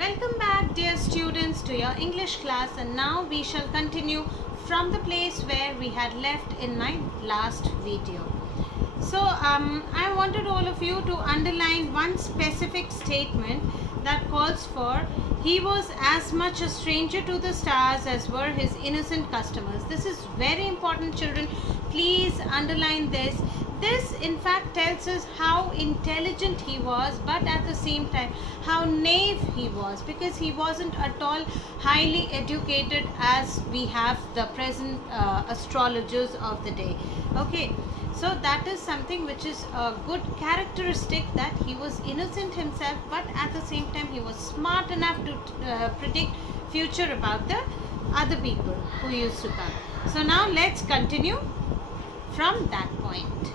Welcome back, dear students, to your English class, and now we shall continue from the place where we had left in my last video. So I wanted all of you to underline one specific statement that calls for he was as much a stranger to the stars as were his innocent customers. This is very important, children. Please underline this. This in fact tells us how intelligent he was, but at the same time how naive he was, because he wasn't at all highly educated as we have the present astrologers of the day. Okay, so that is something which is a good characteristic, that he was innocent himself, but at the same time he was smart enough to predict future about the other people who used to come. So now let's continue from that point.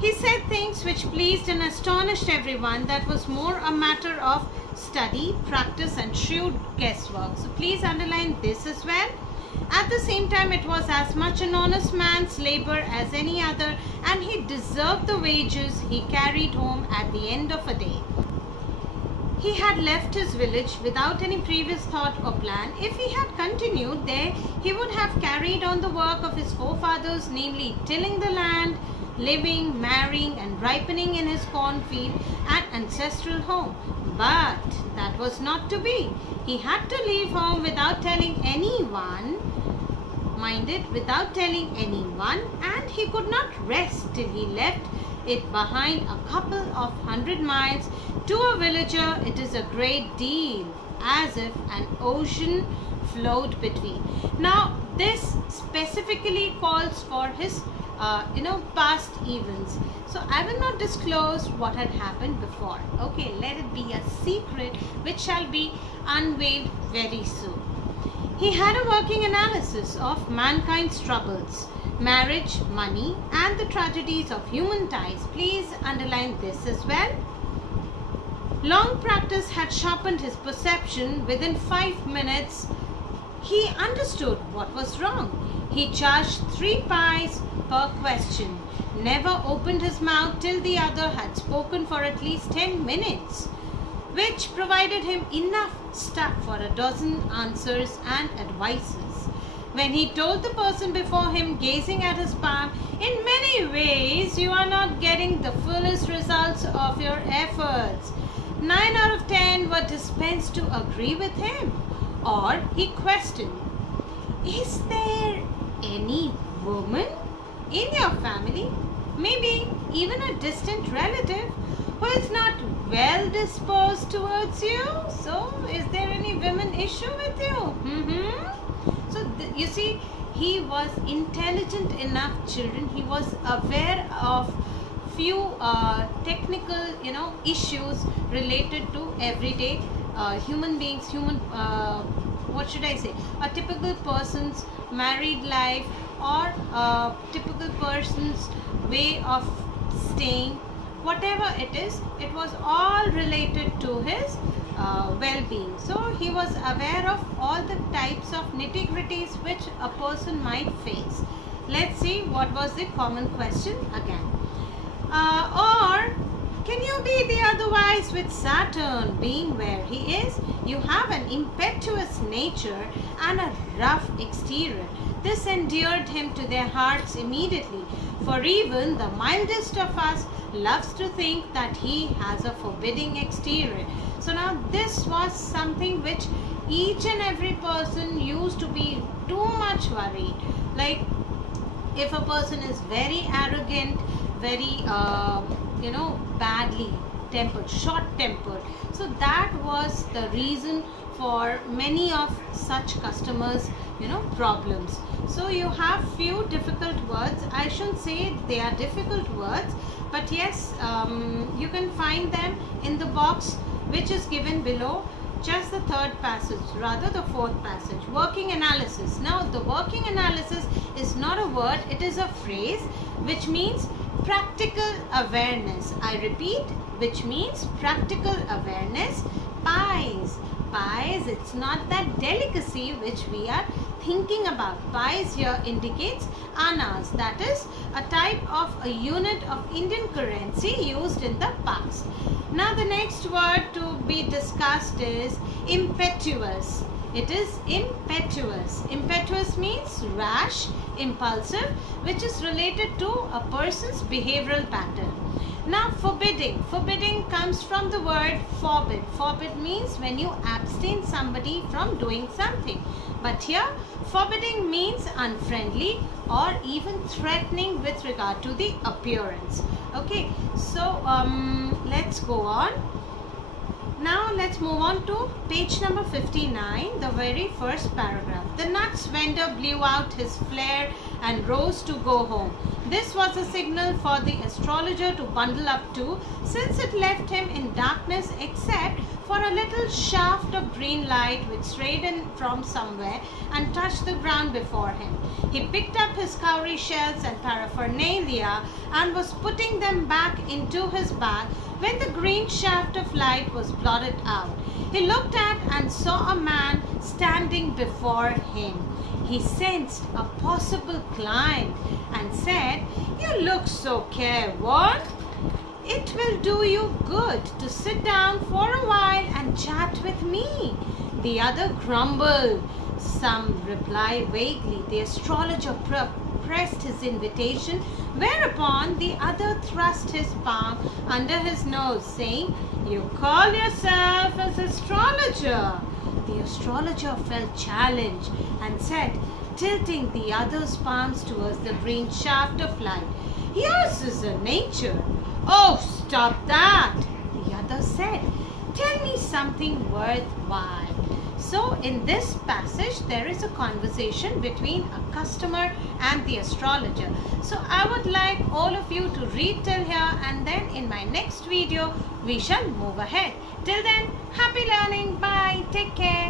He said things which pleased and astonished everyone. That was more a matter of study, practice and shrewd guesswork. So please underline this as well. At the same time, it was as much an honest man's labor as any other, and he deserved the wages he carried home at the end of a day. He had left his village without any previous thought or plan. If he had continued there, he would have carried on the work of his forefathers, namely tilling the land, living, marrying and ripening in his cornfield at ancestral home. But that was not to be. He had to leave home without telling anyone, mind it, without telling anyone, and he could not rest till he left it behind a couple of 100 miles. To a villager it is a great deal, as if an ocean flowed between. Now this specifically calls for his past events. So I will not disclose what had happened before. Okay, let it be a secret which shall be unveiled very soon. He had a working analysis of mankind's troubles, marriage, money and the tragedies of human ties. Please underline this as well. Long practice had sharpened his perception. Within 5 minutes he understood what was wrong. He charged 3 pies per question, never opened his mouth till the other had spoken for at least 10 minutes, which provided him enough stuff for a dozen answers and advices. When he told the person before him, gazing at his palm, in many ways you are not getting the fullest results of your efforts, 9 out of 10 were dispensed to agree with him. Or he questioned, is there any woman in your family, maybe even a distant relative, who is not well disposed towards you? So is there any women issue with you? So you see, he was intelligent enough, children. He was aware of few technical issues related to everyday human beings, what should I say, a typical person's married life, or a typical person's way of staying, whatever it is, it was all related to his well-being. So he was aware of all the types of nitty-gritties which a person might face. Let's see what was the common question again. Or can you be the otherwise with Saturn being where he is? You have an impetuous nature and a rough exterior. This endeared him to their hearts immediately, for even the mildest of us loves to think that he has a forbidding exterior. So now this was something which each and every person used to be too much worried. Like if a person is very arrogant, very badly tempered, short-tempered, so that was the reason for many of such customers problems. So you have few difficult words. I shouldn't say they are difficult words, but yes, you can find them in the box which is given below, just the third passage, rather the fourth passage. Working analysis. Now the working analysis is not a word, it is a phrase which means practical awareness. I repeat, which means practical awareness. Pies. Pies, it's not that delicacy which we are thinking about. Pies here indicates annas, that is a type of a unit of Indian currency used in the past. Now the next word to be discussed is impetuous. It is impetuous. Impetuous means rash, impulsive, which is related to a person's behavioral pattern. Now forbidding. Forbidding comes from the word forbid. Forbid means when you abstain somebody from doing something. But here forbidding means unfriendly or even threatening with regard to the appearance. Okay, so let's go on. Now let's move on to page number 59, the very first paragraph. The nuts vendor blew out his flare and rose to go home. This was a signal for the astrologer to bundle up too, since it left him in darkness except for a little shaft of green light which strayed in from somewhere and touched the ground before him. He picked up his cowrie shells and paraphernalia and was putting them back into his bag when the green shaft of light was blotted out. He looked at and saw a man standing before him. He sensed a possible client and said, "You look so careworn. It will do you good to sit down for a while and chat with me." The other grumbled some reply vaguely. The astrologer pressed his invitation, whereupon the other thrust his palm under his nose, saying, "You call yourself as astrologer?" The astrologer felt challenged and said, tilting the other's palms towards the green shaft of light, "Yours is a nature." "Oh, stop that," the other said. "Tell me something worthwhile." So in this passage there is a conversation between a customer and the astrologer. So I would like all of you to read till here, and then in my next video we shall move ahead. Till then, happy learning. Bye. Take care.